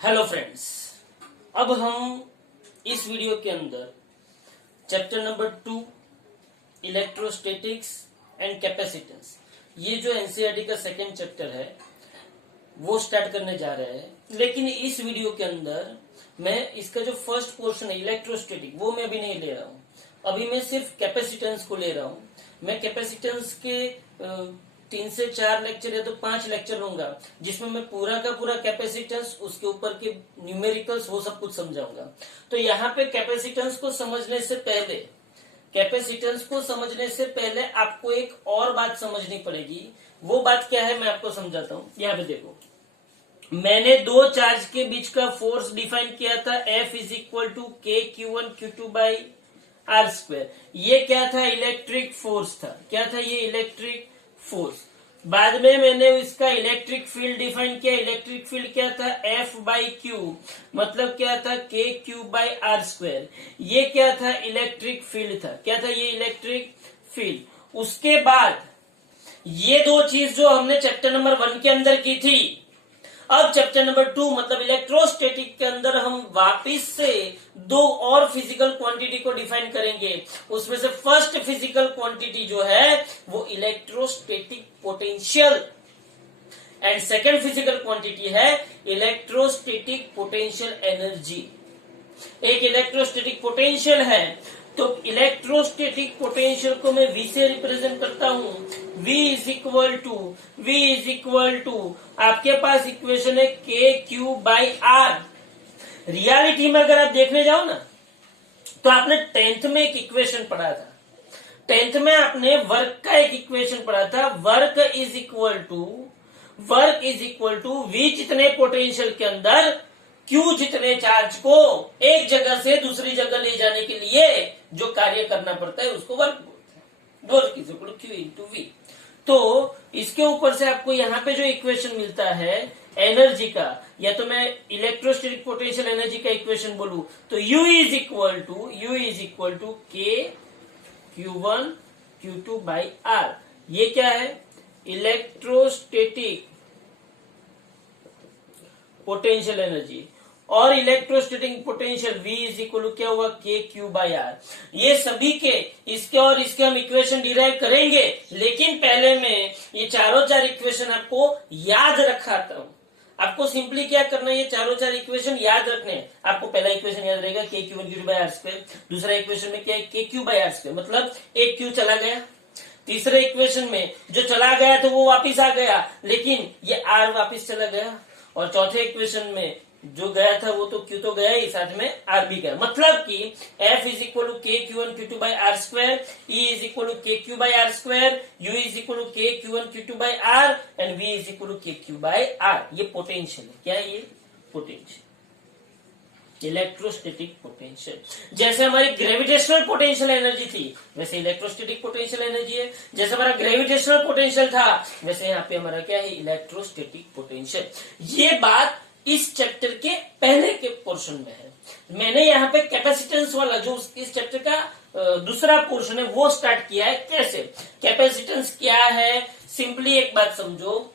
Hello friends, अब हम इस वीडियो के अंदर chapter number 2 electrostatics and capacitance, ये जो एनसीईआरटी का सेकंड चैप्टर है वो स्टार्ट करने जा रहे हैं। लेकिन इस वीडियो के अंदर मैं इसका जो फर्स्ट पोर्शन है इलेक्ट्रोस्टैटिक वो मैं अभी नहीं ले रहा हूँ। अभी मैं सिर्फ कैपेसिटेंस को ले रहा हूँ। मैं कैपेसिटेंस के 3 से 4 लेक्चर या तो 5 लेक्चर लूंगा जिसमें मैं पूरा का पूरा कैपेसिटेंस, उसके ऊपर के न्यूमेरिकल्स वो सब कुछ समझाऊंगा। तो यहाँ पे कैपेसिटेंस को समझने से पहले आपको एक और बात समझनी पड़ेगी। वो बात क्या है मैं आपको समझाता हूँ। यहाँ पे देखो, मैंने दो चार्ज के बीच का फोर्स डिफाइन किया था F is equal to K Q1 Q2 by R square. ये क्या था? इलेक्ट्रिक फोर्स था। क्या था ये? Electric force. बाद में मैंने इसका इलेक्ट्रिक फील्ड डिफाइन किया। इलेक्ट्रिक फील्ड क्या था? F बाई क्यू, मतलब क्या था? के क्यू बाई आर स्क्वायर। ये क्या था? इलेक्ट्रिक फील्ड था। क्या था ये? Electric field. उसके बाद ये दो चीज जो हमने चैप्टर नंबर 1 के अंदर की थी, अब चैप्टर नंबर 2 मतलब इलेक्ट्रोस्टैटिक के अंदर हम वापिस से दो और फिजिकल क्वांटिटी को डिफाइन करेंगे। उसमें से फर्स्ट फिजिकल क्वांटिटी जो है वो electrostatic potential and second physical quantity है इलेक्ट्रोस्टैटिक पोटेंशियल एनर्जी। एक इलेक्ट्रोस्टैटिक पोटेंशियल है तो इलेक्ट्रोस्टैटिक पोटेंशियल को मैं V से रिप्रेजेंट करता हूं। V इज इक्वल टू आपके पास इक्वेशन है के क्यू बाई आर। रियलिटी में अगर आप देखने जाओ ना तो आपने 10th में एक इक्वेशन पढ़ा था। 10th में आपने वर्क का एक इक्वेशन पढ़ा था। Work is equal to V जितने पोटेंशियल के अंदर Q जितने चार्ज को एक जगह से दूसरी जगह ले जाने के लिए जो कार्य करना पड़ता है उसको वर्क बोलते हैं। Work is equal to Q into V। तो इसके ऊपर से आपको यहाँ पे जो इक्वेशन मिलता है एनर्जी का, या तो मैं इलेक्ट्रोस्टैटिक पोटेंशियल एनर्जी का इक्वेशन बोलूं तो U is equal to K Q1 Q2 by R. ये क्या है? Electrostatic potential energy. और electrostatic potential V is equal to क्या हुआ? के क्यू बाई आर। ये सभी के इसके और इसके हम इक्वेशन डिराइव करेंगे, लेकिन पहले मैं ये चारों चार इक्वेशन आपको याद रखाता हूं। आपको सिंपली क्या करना है? ये चारों चार इक्वेशन याद रखने हैं। आपको पहला इक्वेशन याद रहेगा K Q one Q by R square. दूसरा इक्वेशन में क्या है? के क्यू बाई आर स्क्वायर, मतलब एक क्यू चला गया। तीसरे इक्वेशन में जो चला गया तो वो वापिस आ गया, लेकिन ये आर वापिस चला गया। और चौथे इक्वेशन में जो गया था वो तो क्यू तो गया ही, साथ में आर भी गया। मतलब कि F is equal to K Q1 Q2 by R square, E is equal to K Q by R square, U is equal to K Q1 Q2 by R and V is equal to K Q by R. ये potential है। क्या है ये? Potential, electrostatic potential. जैसे हमारी gravitational potential energy थी वैसे electrostatic potential energy है। जैसे हमारा ग्रेविटेशनल पोटेंशियल था वैसे यहाँ पे हमारा क्या है? Electrostatic potential. ये बात इस चैप्टर के पहले के पोर्शन में है। मैंने यहाँ पे कैपेसिटेंस वाला जो इस चैप्टर का दूसरा पोर्शन है वो स्टार्ट किया है। कैसे? कैपेसिटेंस क्या है? सिंपली एक बात समझो,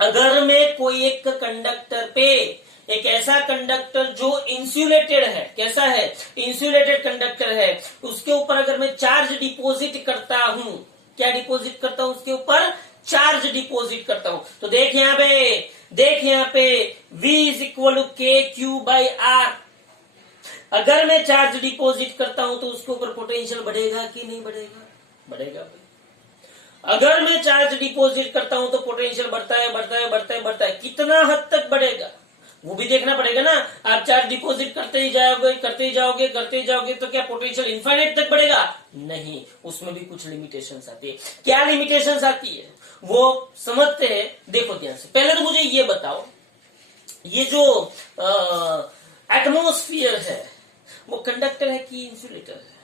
अगर मैं कोई एक कंडक्टर पे, एक ऐसा कंडक्टर जो इंसुलेटेड है, कैसा है? इंसुलेटेड कंडक्टर है, उसके ऊपर अगर मैं चार्ज डिपॉजिट करता हूं, क्या डिपॉजिट करता हूं? उसके ऊपर चार्ज डिपॉजिट करता हूं। तो देख यहाँ पे V is equal to K Q by are. अगर मैं चार्ज डिपॉजिट करता हूं तो उसके ऊपर पोटेंशियल बढ़ेगा कि नहीं बढ़ेगा? बढ़ेगा। अगर मैं चार्ज डिपॉजिट करता हूं तो पोटेंशियल बढ़ता है। कितना हद तक बढ़ेगा वो भी देखना पड़ेगा ना। आप चार्ज डिपॉजिट करते ही जाओगे तो क्या पोटेंशियल इनफाइनाइट तक बढ़ेगा? नहीं, उसमें भी कुछ लिमिटेशंस आती है। क्या लिमिटेशंस आती है वो समझते हैं। देखो ध्यान से। पहले तो मुझे ये बताओ, ये जो एटमॉस्फेयर है वो कंडक्टर है कि इंसुलेटर है?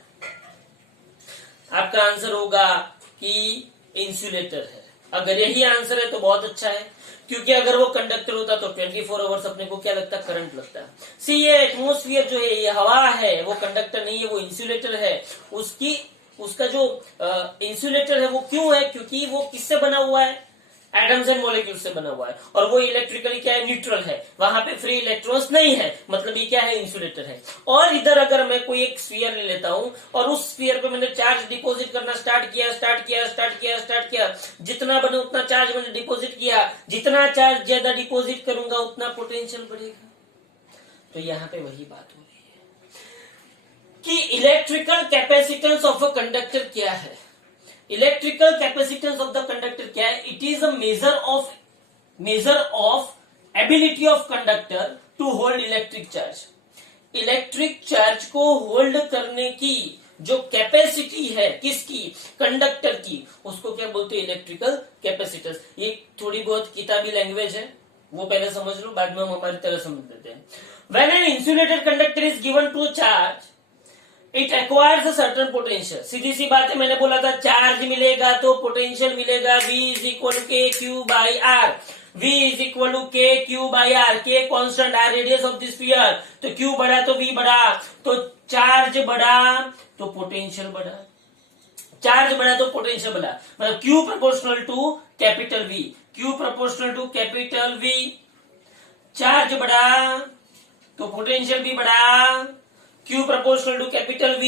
आपका आंसर होगा कि इंसुलेटर है। अगर यही आंसर है तो बहुत अच्छा है, क्योंकि अगर वो कंडक्टर होता तो 24 आवर्स अपने को क्या लगता? करंट लगता। सी ये एटमॉस्फेयर जो है, ये हवा है, वो कंडक्टर नहीं है, वो इंसुलेटर है। उसका जो इंसुलेटर है वो क्यों है? क्योंकि वो किससे बना हुआ है? एटम्स एंड मॉलिक्यूल से बना हुआ है, और वो इलेक्ट्रिकली क्या है, न्यूट्रल है, वहां पे फ्री इलेक्ट्रॉन्स नहीं है, मतलब ये क्या है, इंसुलेटर है। और इधर अगर मैं कोई एक स्फीयर ले लेता हूं और उस स्फीयर पे मैंने चार्ज डिपॉजिट करना स्टार्ट किया, जितना बने उतना चार्ज मैंने डिपॉजिट किया, जितना चार्ज ज्यादा डिपॉजिट करूंगा उतना पोटेंशियल बढ़ेगा। तो यहां पे वही बात हो रही है कि electrical capacitance of a conductor क्या है। Electrical capacitance of the conductor क्या है, it is a measure of ability of conductor to hold electric charge. Electric charge को होल्ड करने की जो कैपेसिटी है, किसकी, कंडक्टर की, उसको क्या बोलते हैं, इलेक्ट्रिकल कैपेसिटेंस। ये थोड़ी बहुत किताबी लैंग्वेज है, वो पहले समझ लो, बाद में हम हमारी तरह समझ लेते हैं। When an insulated conductor is given to charge it acquires a certain potential. सीधी सी बात है, मैंने बोला था चार्ज मिलेगा तो पोटेंशियल मिलेगा। V is equal to K Q by R, V is equal to K Q by R, K constant, R radius of the sphere, तो Q बढ़ा तो V बढ़ा, तो चार्ज बढ़ा तो पोटेंशियल बढ़ा, चार्ज बढ़ा तो पोटेंशियल बढ़ा, मतलब Q proportional to capital V, Q proportional to capital V। Charge बढ़ा तो पोटेंशियल भी बढ़ा, Q proportional to capital V।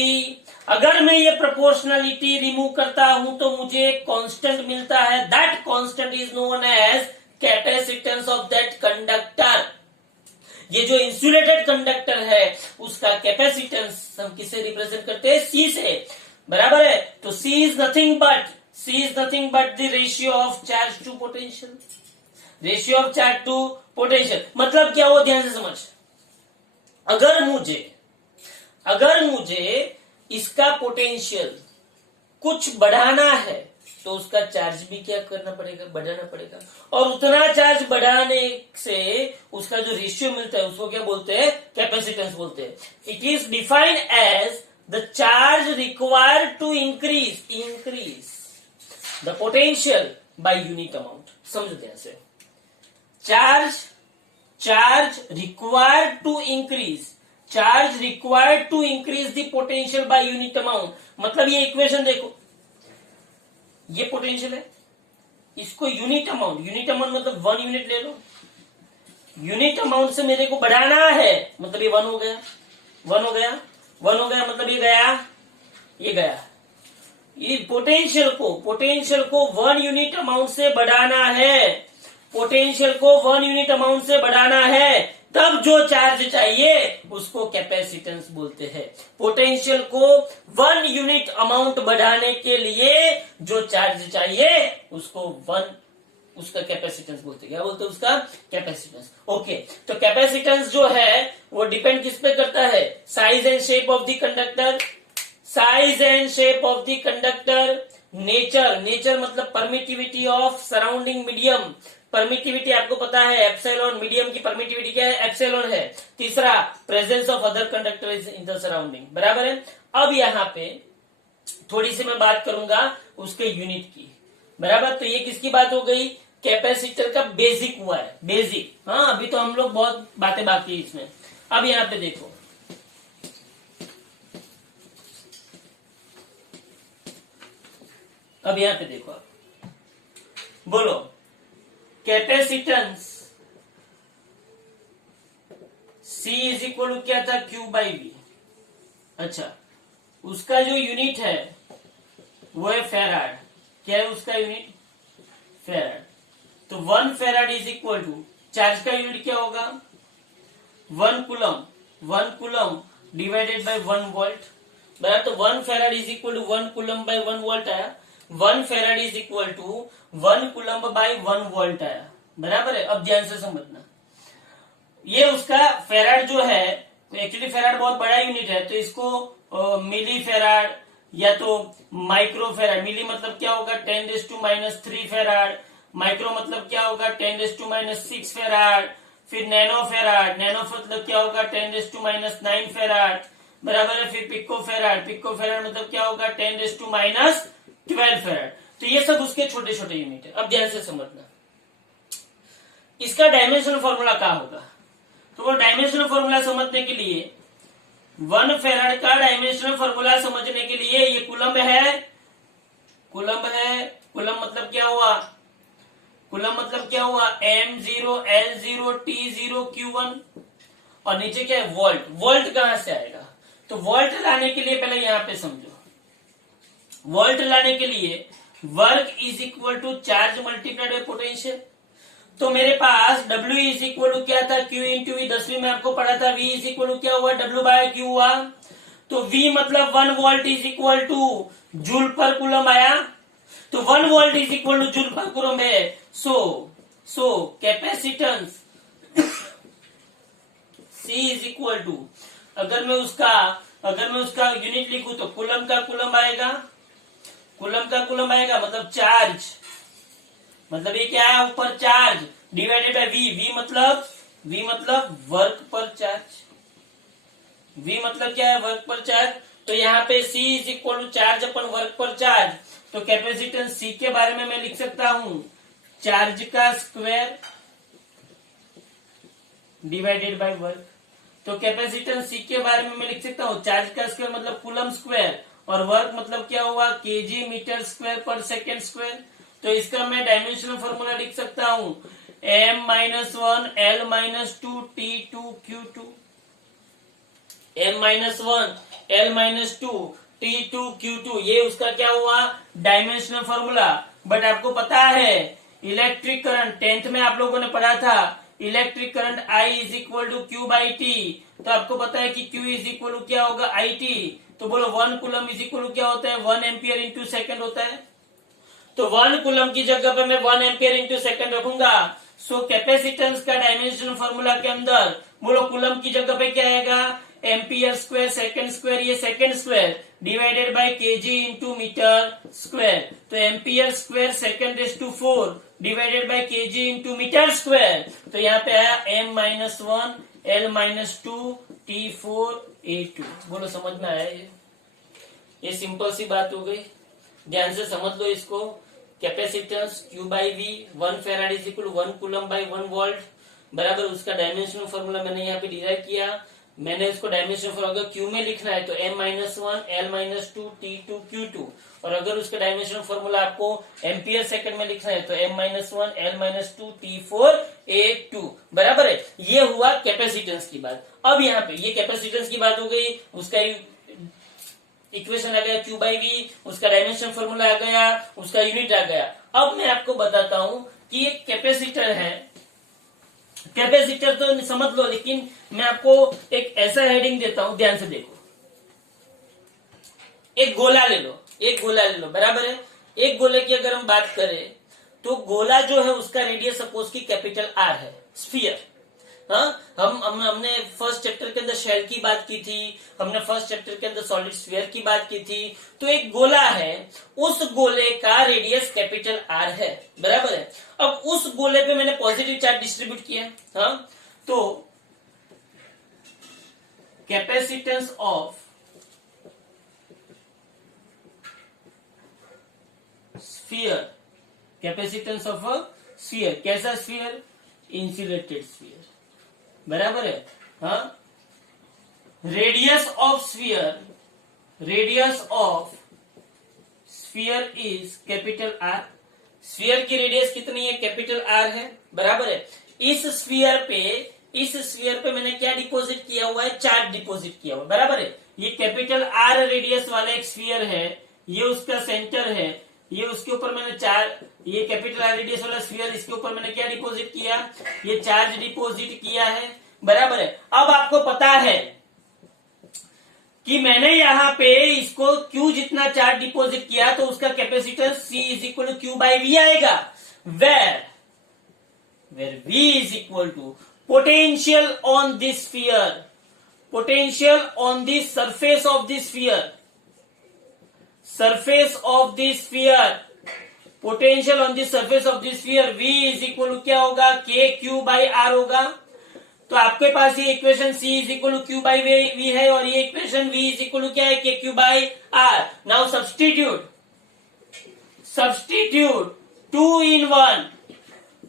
अगर मैं ये प्रोपोर्शनलिटी रिमूव करता हूं तो मुझे कांस्टेंट मिलता है, that constant is known as capacitance of that conductor. ये जो इंसुलेटेड कंडक्टर है उसका कैपेसिटेंस हम किससे रिप्रेजेंट करते हैं, C से, बराबर है। तो C is nothing but the ratio of charge to potential, ratio of charge to potential. मतलब क्या हुआ, ध्यान से समझ। अगर मुझे इसका पोटेंशियल कुछ बढ़ाना है तो उसका चार्ज भी क्या करना पड़ेगा, बढ़ाना पड़ेगा, और उतना चार्ज बढ़ाने से उसका जो रेशियो मिलता है उसको क्या बोलते हैं, कैपेसिटेंस बोलते हैं। It is defined as the charge required to increase the potential by unit amount. समझो ध्यान से, charge required to increase the potential by unit amount. मतलब ये इक्वेशन देखो, ये पोटेंशियल है, इसको यूनिट अमाउंट मतलब 1 यूनिट ले लो, यूनिट अमाउंट से मेरे को बढ़ाना है, मतलब ये 1 हो गया मतलब ये गया। ये पोटेंशियल को 1 यूनिट अमाउंट से बढ़ाना है, तब जो चार्ज चाहिए उसको कैपेसिटेंस बोलते हैं। पोटेंशियल को 1 यूनिट अमाउंट बढ़ाने के लिए जो चार्ज चाहिए उसका कैपेसिटेंस बोलते हैं। क्या बोलते हैं, उसका कैपेसिटेंस। ओके, तो कैपेसिटेंस जो है वो डिपेंड किस पे करता है, size and shape of the conductor, nature मतलब permittivity of surrounding medium. Permittivity आपको पता है एप्सिलॉन, मीडियम की परमिटिविटी क्या है, एप्सिलॉन है। तीसरा, presence of other conductor in the surrounding, बराबर है। अब यहाँ पे थोड़ी सी मैं बात करूंगा उसके यूनिट की, बराबर। तो ये किसकी बात हो गई, कैपेसिटर का बेसिक हुआ है, बेसिक। हाँ, अभी तो हम लोग बहुत बातें बाकी है इसमें। अब यहाँ पे देखो, आप बोलो capacitance C is equal to क्या था, Q बाई V। अच्छा, उसका जो यूनिट है वो है फेराड। क्या है उसका यूनिट, फेराड। तो 1 farad is equal to, charge का यूनिट क्या होगा, 1 कूलम डिवाइडेड बाय 1 वोल्ट, बराबर। तो 1 farad is equal to 1 coulomb by 1 volt आया। 1 farad is equal to 1 coulomb by 1 volt आया, बराबर है। अब ध्यान से समझना, ये उसका फेराड जो है, एक्चुअली फेराड बहुत बड़ा यूनिट है, तो इसको मिली फेराड या तो माइक्रो फेराड, मिली मतलब क्या होगा 10⁻³ फेराड, माइक्रो मतलब क्या होगा 10⁻⁶ फेराड, फिर नैनो मतलब क्या होगा 10⁻⁹ फेराड, बराबर है। फिर पिको फेराड मतलब क्या होगा 10⁻12 फेराड। तो ये सब उसके छोटे छोटे यूनिट है। अब ध्यान से समझना, इसका डायमेंशनल फॉर्मूला क्या होगा, तो वो डायमेंशनल फॉर्मूला समझने के लिए 1 फेराड का डायमेंशनल फॉर्मूला समझने के लिए, ये कूलम है, कूलम मतलब क्या हुआ, कूलम मतलब क्या हुआ, m0 l0 t0 q1, और नीचे क्या है वोल्ट। वोल्ट कहां से आएगा, तो वोल्ट लाने के लिए पहले यहां पे समझो, वोल्ट लाने के लिए work is equal to charge multiplied by potential. तो मेरे पास W इज इक्वल टू क्या था, Q इंटू वी, 10वीं में आपको पढ़ा था। V इज इक्वल टू क्या हुआ, W बाय Q हुआ। तो V मतलब 1 volt is equal to joule per coulomb आया, तो 1 volt is equal to joule per coulomb है। So capacitance C is equal to, अगर मैं उसका यूनिट लिखूं तो कूलम का कूलम आएगा, कूलम का कूलम आएगा मतलब चार्ज, मतलब ये क्या है ऊपर चार्ज डिवाइडेड बाय V मतलब वर्क पर चार्ज, V मतलब क्या है वर्क पर चार्ज। तो यहाँ पे C is equal to charge upon work पर चार्ज, तो कैपेसिटेंस C के बारे में मैं लिख सकता हूं चार्ज का स्क्वायर डिवाइडेड बाय वर्क। तो कैपेसिटेंस C के बारे में मैं लिख सकता हूं चार्ज का स्क्वायर मतलब कूलम स्क्वायर, और वर्क मतलब क्या हुआ केजी मीटर स्क्वायर पर सेकेंड स्क्वायर। तो इसका मैं डायमेंशनल फॉर्मूला लिख सकता हूं m-1 l-2 t2 q2, m-1 l-2 t2 q2, ये उसका क्या हुआ डायमेंशनल फॉर्मूला। बट आपको पता है इलेक्ट्रिक करंट 10th में आप लोगों ने पढ़ा था, electric current I is equal to Q by T. तो आपको पता है कि Q इज इक्वल टू क्या होगा आई टी। तो बोलो 1 कूलम इज इक्वल टू क्या होता है 1 एम्पियर इंटू सेकेंड होता है। तो 1 कूलम की जगह पे मैं 1 एम्पियर इंटू सेकेंड रखूंगा। सो कैपेसिटेंस का डायमेंशनल फॉर्मूला के अंदर बोलो कूलम की जगह पे क्या आएगा एम्पियर स्क्वायर सेकेंड स्क्वायर, ये second square divided by KG into metre square. तो ampere square second raise to 4 divided by KG into metre square. तो यहाँ पे आया m-1 l-2 t4 a2। बोलो समझ में आया ये सिंपल सी बात हो गई, ध्यान से समझ लो इसको। Capacitance Q by V 1 farad is equal 1 coulomb by 1 volt बराबर, उसका डायमेंशनल फॉर्मूला मैंने यहाँ पे डिराइव किया। मैंने उसको डायमेंशनल फॉर्मूला Q में लिखना है तो m-1 l-2 t2 q2, और अगर उसका डायमेंशनल फॉर्मूला आपको एम्पियर सेकंड में लिखना है तो m-1 l-2 t4 a2 बराबर है। ये हुआ कैपेसिटेंस की बात। अब यहाँ पे ये कैपेसिटेंस की बात हो गई, उसका इक्वेशन आ गया Q बाई वी, उसका डायमेंशन फॉर्मूला आ गया, उसका यूनिट आ गया। अब मैं आपको बताता हूं कि एक कैपेसिटर है, कैपेसिटर तो समझ लो, लेकिन मैं आपको एक ऐसा हेडिंग देता हूं, ध्यान से देखो। एक गोला ले लो बराबर है। एक गोले की अगर हम बात करें तो गोला जो है उसका रेडियस सपोज की कैपिटल R है, स्फीयर। हाँ, हमने फर्स्ट चैप्टर के अंदर शेल की बात की थी, हमने फर्स्ट चैप्टर के अंदर सॉलिड स्फीयर की बात की थी। तो एक गोला है, उस गोले का रेडियस कैपिटल R है बराबर है। अब उस गोले पे मैंने पॉजिटिव चार्ज डिस्ट्रीब्यूट किया। हाँ, तो capacitance of sphere, capacitance of a sphere, कैसा स्फीयर इंसुलेटेड स्फीयर बराबर है। हाँ, radius of sphere is capital R। Sphere की रेडियस कितनी है कैपिटल R है बराबर है। इस स्फीयर पे मैंने क्या डिपॉजिट किया हुआ है चार्ज डिपॉजिट किया हुआ है बराबर है। ये कैपिटल R रेडियस वाला एक स्फीयर है, ये उसका सेंटर है, ये उसके ऊपर मैंने ये कैपिटल R रेडियस वाला स्फीयर, इसके ऊपर मैंने क्या डिपॉजिट किया ये चार्ज डिपॉजिट किया है बराबर है। अब आपको पता है कि मैंने यहाँ पे इसको Q जितना चार्ज डिपॉजिट किया तो उसका capacitance C is equal to Q by V आएगा, where V is equal to potential on this sphere, potential on the surface of the sphere, surface of the sphere, potential on the surface of the sphere V is equal to क्या होगा K Q by R होगा। तो आपके पास ये equation C is equal to Q by V है, और ये equation V is equal to क्या है K Q by R। Now substitute 2 in 1,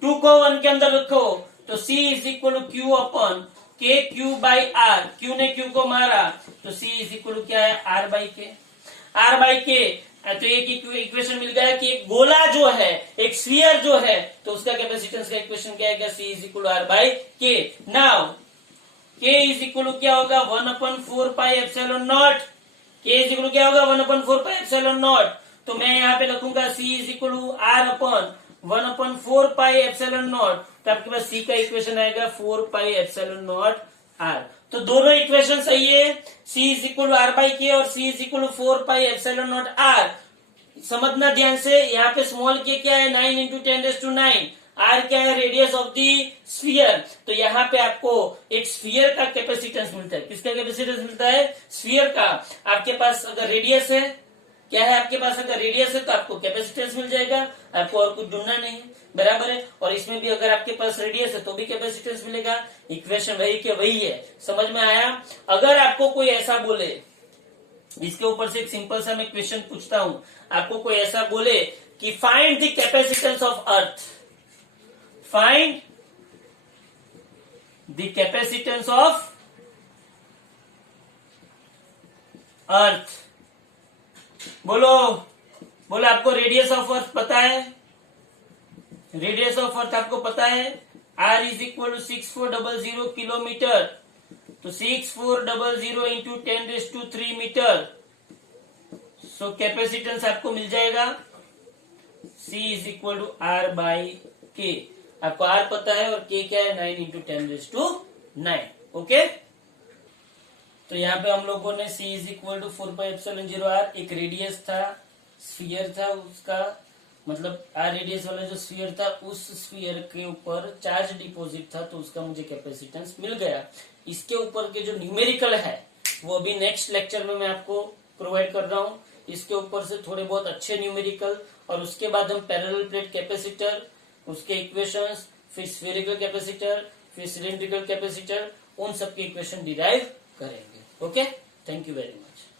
2 को 1 के अंदर रखो तो C is equal to Q upon K Q by R, Q ने Q को मारा तो C इज इक्वल टू क्या है R बाई K। तो एक इक्वेशन मिल गया कि एक गोला जो है, एक स्फीयर जो है, तो उसका कैपेसिटेंस का इक्वेशन क्या है, C is equal R by K. Now K is equal क्या होगा, 1/4 pi epsilon nought. K is equal क्या होगा, 1/4 पाई एप्सिलॉन नॉट। तो मैं यहाँ पे लिखूंगा C is equal R upon 1/4 pi epsilon nought. तो आपके पास C का इक्वेशन आएगा 4 पाई एप्सिलॉन नॉट आर। तो दोनों इक्वेशन सही है, C is equal R by K और C is equal 4 pi epsilon nought R. समझना ध्यान से, यहाँ पे स्मॉल के क्या है, 9 इंटू 10⁻⁹। आर क्या है, रेडियस ऑफ दी स्फीयर। तो यहाँ पे आपको एक स्फीयर का कैपेसिटेंस मिलता है। किसका कैपेसिटेंस मिलता है, स्फीयर का। आपके पास अगर रेडियस है, क्या है आपके पास, अगर रेडियस है तो आपको कैपेसिटेंस मिल जाएगा, आपको और कुछ ढूंढना नहीं है, बराबर है। और इसमें भी अगर आपके पास रेडियस है तो भी कैपेसिटेंस मिलेगा। इक्वेशन वही के वही है, समझ में आया। अगर आपको कोई ऐसा बोले, इसके ऊपर से एक सिंपल सा मैं क्वेश्चन पूछता हूं, आपको कोई ऐसा बोले कि find the capacitance of earth, find the capacitance of earth. बोलो बोलो, आपको रेडियस ऑफ अर्थ पता है, रेडियस ऑफ अर्थ आपको पता है, R is equal to 6400 kilometre. तो 6400 इंटू 10⁻³ मीटर। सो कैपेसिटेंस आपको मिल जाएगा C is equal to R by K. आपको R पता है और K क्या है, 9 इंटू 10⁻⁹। ओके, तो यहाँ पे हम लोगों ने C is equal to 4 pi epsilon 0 R, एक रेडियस था, स्फीयर था, उसका मतलब आर रेडियस वाला जो स्फीयर था, उस स्फीयर के ऊपर चार्ज डिपॉजिट था, तो उसका मुझे कैपेसिटेंस मिल गया। इसके ऊपर के जो न्यूमेरिकल है वो अभी नेक्स्ट लेक्चर में मैं आपको प्रोवाइड कर रहा हूँ। इसके ऊपर से थोड़े बहुत अच्छे न्यूमेरिकल, और उसके बाद हम पैरेलल प्लेट कैपेसिटर, उसके इक्वेशंस, फिर स्फेरिकल कैपेसिटर, फिर सिलेंड्रिकल कैपेसिटर, उन सबके इक्वेशन डिराइव करेंगे। Okay, thank you very much.